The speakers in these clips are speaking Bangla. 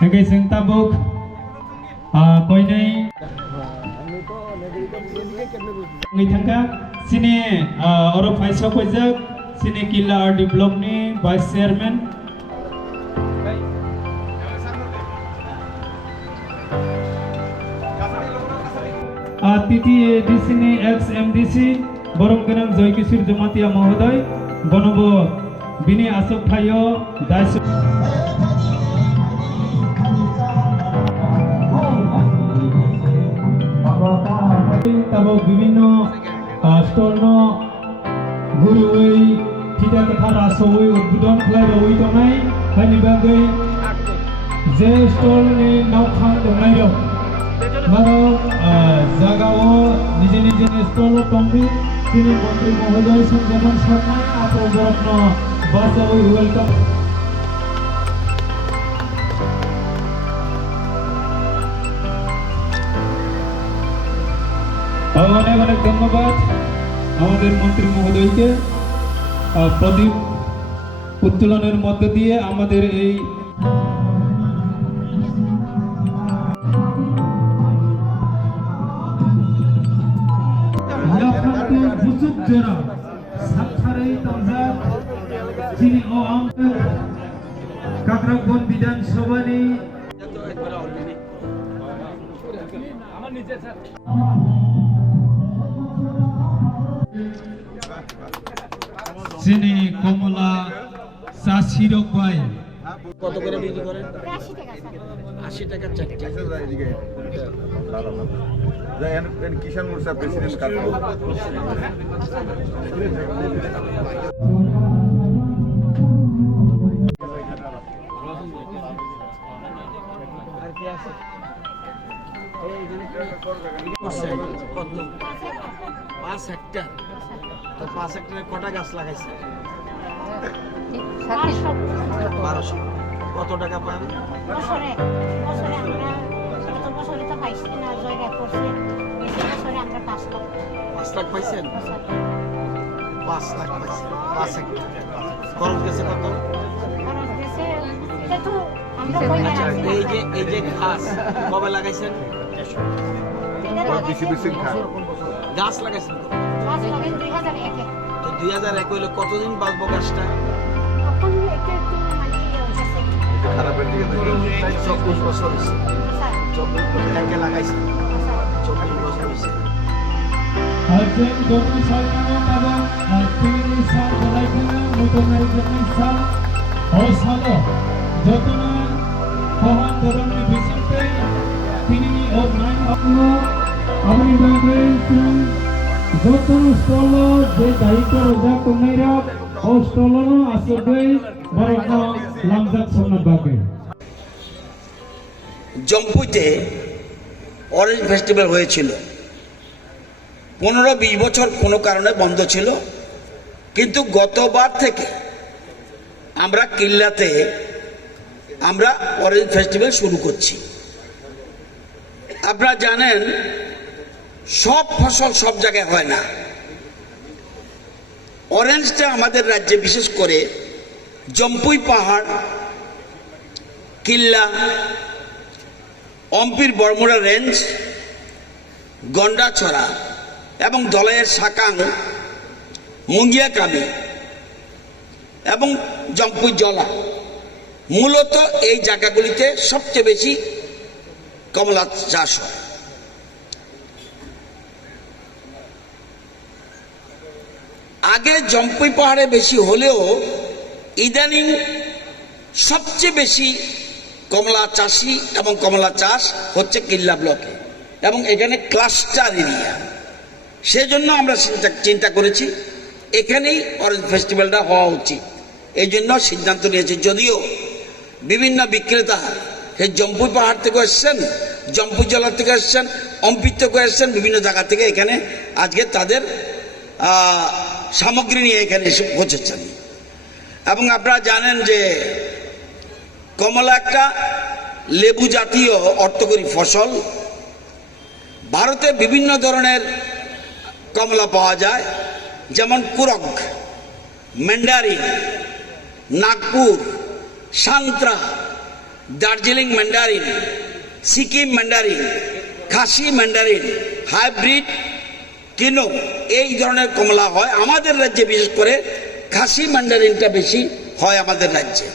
Hagai sing tabuk koinai ngi thangka sini oro faisa kojak sini Killa RD block ni vice chairman तिथि एडीसी नि एक्स एमडीसी बरम गनम जय किशोर जमातिया महोदय गणब बिनि आसक थायो दास तब विभिन्न स्टल न गुरुयै थिटा कथा रासोयै उद्बोधन खालायबावै दंनाय हानि बागै जे स्टल नि नावखा दंनाय दं मारो जागाओ निजे निजे स्टल टंबि सिनि मंत्री महोदय संजमन सारनाय आपो बरमनो बासावै वेलकाम অনেক অনেক ধন্যবাদ আমাদের মন্ত্রী মহোদয়কে প্রদীপ উত্তোলনের মধ্য দিয়ে আমাদের এই জোড়া সাতখারাই তামজা যিনি ও কাকরাবন বিধানসভানি আমার নিচে স্যার যিনি কমলা চাষিরক ভাই কত করে বিক্রি করেন? 80 টাকা চারটি। কিষান মোর্চা প্রেসিডেন্ট কাটবো আর কি আছে? এই কত? 5 হেক্টর। তো 5 হেক্টরে কটা গাছ লাগাইছে? 1200। কত টাকা পান? বছরে আমরা গত বছরে তো পাইছি না জয়গা করছে বছরে আমরা 5 লাখ 5 লাখ পাইছেন? 5 লাখ পাইছেন 5 হেক্টর। খরচ গেছে কত? খরচ গেছে এটা তো আমরা কইনা আছি এই যে ঘাস কবে লাগাইছেন? গাছ লাগাইছেন কত? গাছ লাগাই 2001 এ। তো 2001 হইলে কতদিন বাঁচবো গাছটা? তখন একটু মানে হচ্ছে খারাপের দিকে 24 বছর হয়েছে। স্যার 24 বছর আগে লাগাইছেন 24 বছর হয়েছে। আজেন গরমি সরকার এবং তিনি সাল বলাইখানা নতুনারি জমি সাল ও সাল যতনা কহান ধরনের বিসম্পে তিনি ও নাইন আপনো আপনি বাগে যতন স্টল যে দায়িত্ব রোজা কমাইরা ও স্টলন আসবে বরণ লামজাত সন্না বাগে জম্পুইতে অরেঞ্জ ফেস্টিভ্যাল হয়েছিল 15-20 বছর কোনো কারণে বন্ধ ছিল, কিন্তু গতবার থেকে আমরা কিল্লাতে আমরা অরেঞ্জ ফেস্টিভ্যাল শুরু করছি। আপনারা জানেন সব ফসল সব জায়গায় হয় না। অরেঞ্জটা আমাদের রাজ্যে বিশেষ করে জম্পুই পাহাড়, কিল্লা, অম্পির বড়মুড়া রেঞ্জ, গন্ডাছড়া এবং দলাইয়ের সাকাং, মুঙ্গিয়াকামি এবং জম্পুই জলা, মূলত এই জায়গাগুলিতে সবচেয়ে বেশি কমলা চাষ হয়। আগে জম্পুই পাহাড়ে বেশি হলেও ইদানিং সবচেয়ে বেশি কমলা চাষি এবং কমলা চাষ হচ্ছে কিল্লা ব্লকে এবং এখানে ক্লাস্টার এরিয়া। সেজন্য আমরা চিন্তা করেছি এখানেই অরেঞ্জ ফেস্টিভ্যালটা হওয়া উচিত। এই জন্য সিদ্ধান্ত নিয়েছি। যদিও বিভিন্ন বিক্রেতা সেই জম্পুই পাহাড় থেকে এসছেন, জম্পুই জেলা থেকে এসছেন, অম্পিত থেকে এসছেন, বিভিন্ন জায়গা থেকে এখানে আজকে তাদের সামগ্রী নিয়ে এখানে এসে পৌঁছেছেন। এবং আপনারা জানেন যে কমলা একটা লেবু জাতীয় অর্থকরী ফসল। ভারতে বিভিন্ন ধরনের কমলা পাওয়া যায়, যেমন কুরক, ম্যান্ডারিন, নাগপুর, সান্ত্রা Darjeeling mandarin, Sikkim mandarin, Khasi mandarin, hybrid Kinnow, এই ধরনের কমলা হয় আমাদের রাজ্যে। বিশেষ করে খাসি ম্যান্ডারিনটা বেশি হয় আমাদের রাজ্যে।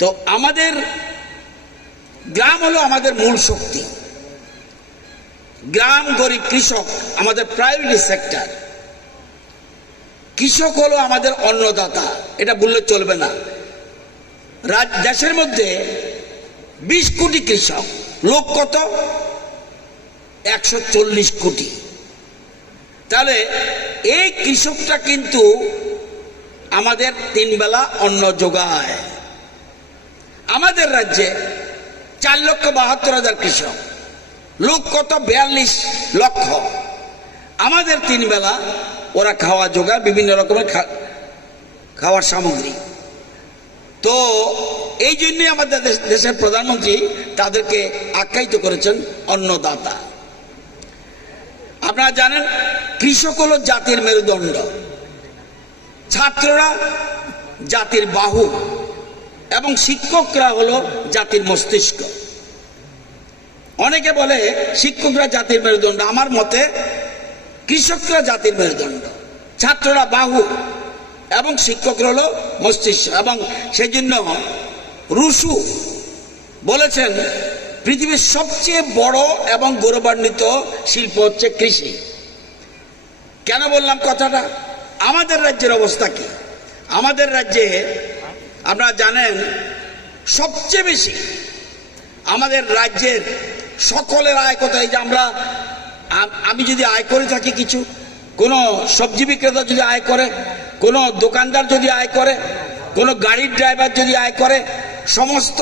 তো আমাদের গ্রাম হলো আমাদের মূল শক্তি। গ্রাম, গরিব, কৃষক আমাদের প্রায়োরিটি সেক্টর। কৃষক হলো আমাদের অন্নদাতা, এটা বললে চলবে না। দেশের মধ্যে 20 কোটি কৃষক, লোক কত? 140 কোটি। তাহলে এই কৃষকটা কিন্তু আমাদের 3 বেলা অন্ন যোগায়। আমাদের রাজ্যে 4,72,000 কৃষক, লোক কত? 42 লক্ষ। আমাদের 3 বেলা ওরা খাওয়া যোগায়, বিভিন্ন রকমের খাওয়ার সামগ্রী। তো এই জন্যই আমাদের দেশের প্রধানমন্ত্রী তাদেরকে আখ্যায়িত করেছেন অন্নদাতা। আপনারা জানেন কৃষক হলো জাতির মেরুদণ্ড, ছাত্ররা জাতির বাহু এবং শিক্ষকরা হলো জাতির মস্তিষ্ক। অনেকে বলে শিক্ষকরা জাতির মেরুদণ্ড, আমার মতে কৃষকরা জাতির মেরুদণ্ড, ছাত্ররা বাহু এবং শিক্ষকরা হলো মস্তিষ্ক। এবং সেই জন্য রুশু বলেছেন পৃথিবীর সবচেয়ে বড় এবং গৌরবান্বিত শিল্প হচ্ছে কৃষি। কেন বললাম কথাটা? আমাদের রাজ্যের অবস্থা কি? আমাদের রাজ্যে আপনারা জানেন সবচেয়ে বেশি আমাদের রাজ্যের সকলের আয় কোথায়? যে আমি যদি আয় করে থাকি কিছু, কোনো সবজি বিক্রেতা যদি আয় করে, কোনো দোকানদার যদি আয় করে, কোনো গাড়ির ড্রাইভার যদি আয় করে, সমস্ত